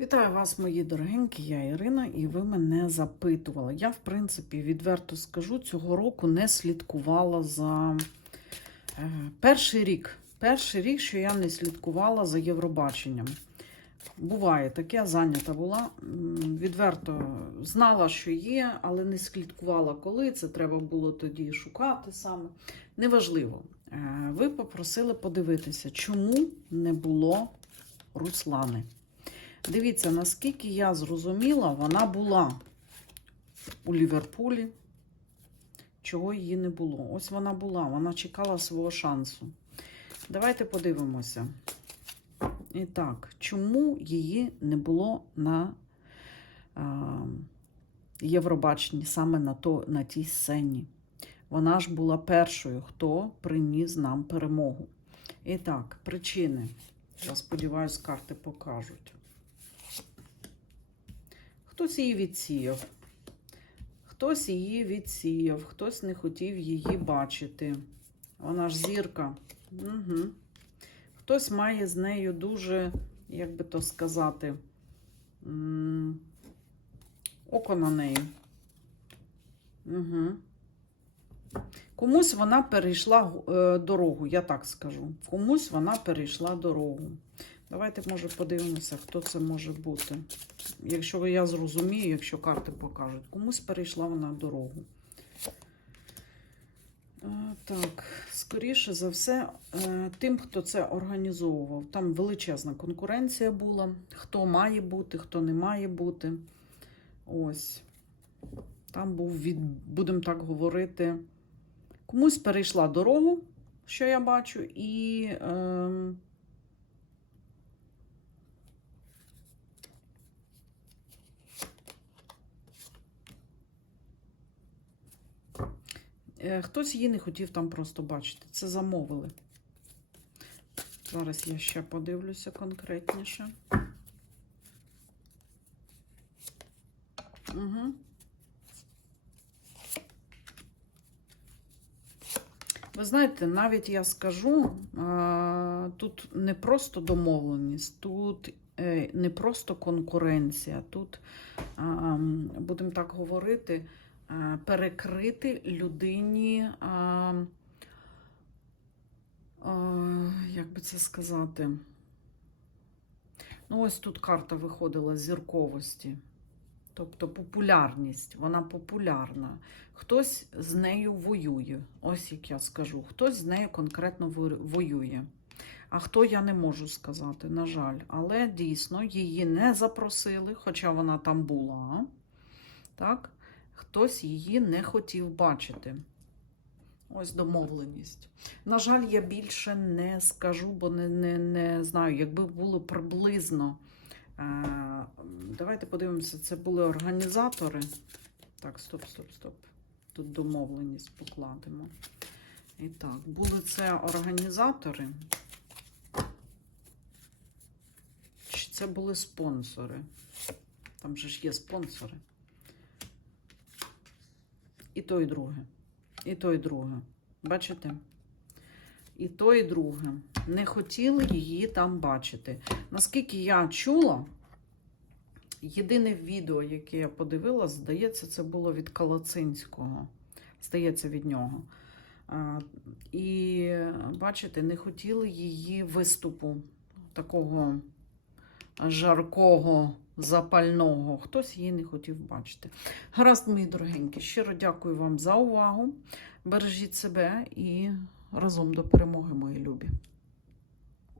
Вітаю вас, мої дорогенькі, я Ірина, і ви мене запитували. Я, в принципі, відверто скажу, цього року не слідкувала за е, перший рік. Перший рік, що я не слідкувала за Євробаченням. Буває таке, зайнята була. Відверто знала, що є, але не слідкувала коли. Це треба було тоді шукати саме. Неважливо. Е, Ви попросили подивитися, чому не було Руслани. Дивіться, наскільки я зрозуміла, вона була у Ліверпулі. Чого її не було? Ось вона була, вона чекала свого шансу. Давайте подивимося. І так, чому її не було на а, Євробаченні, саме на, то, на тій сцені? Вона ж була першою, хто приніс нам перемогу. І так, причини. Я сподіваюся, карти покажуть. Хтось її відсіяв, хтось її відсіяв, хтось не хотів її бачити. Вона ж зірка. Угу. Хтось має з нею дуже, як би то сказати, око на неї. Угу. Комусь вона перейшла е, дорогу, я так скажу. Комусь вона перейшла дорогу. Давайте, може, подивимося, хто це може бути. Якщо я зрозумію, якщо карти покажуть, комусь перейшла вона дорогу. Так, скоріше за все, е, тим, хто це організовував. Там величезна конкуренція була. Хто має бути, хто не має бути. Ось. Там був від, будемо так говорити, комусь перейшла дорогу, що я бачу, і. Е, Хтось її не хотів там просто бачити. Це замовили. Зараз я ще подивлюся конкретніше. Угу. Ви знаєте, навіть я скажу, тут не просто домовленість, тут е, не просто конкуренція, тут, будемо так говорити, перекрити людині, а, а, як би це сказати? Ну, ось тут карта виходила зірковості. Тобто популярність, вона популярна. Хтось з нею воює, ось як я скажу, хтось з нею конкретно воює. А хто я не можу сказати, на жаль. Але дійсно її не запросили, хоча вона там була. Так? Хтось її не хотів бачити. Ось домовленість. На жаль, я більше не скажу, бо не, не, не знаю, якби було приблизно. Е, Давайте подивимося, це були організатори. Так, стоп, стоп, стоп. Тут домовленість покладемо. І так, були це організатори. Чи це були спонсори? Там же ж є спонсори. І то, і друге. І то, і друге. Бачите? І то, і друге. Не хотіли її там бачити. Наскільки я чула, єдине відео, яке я подивилася, здається, це було від Калацинського. Здається, від нього. І бачите, не хотіли її виступу такого жаркого, запального. Хтось її не хотів бачити. Гаразд, мої дорогенькі, щиро дякую вам за увагу. Бережіть себе і разом до перемоги, мої любі.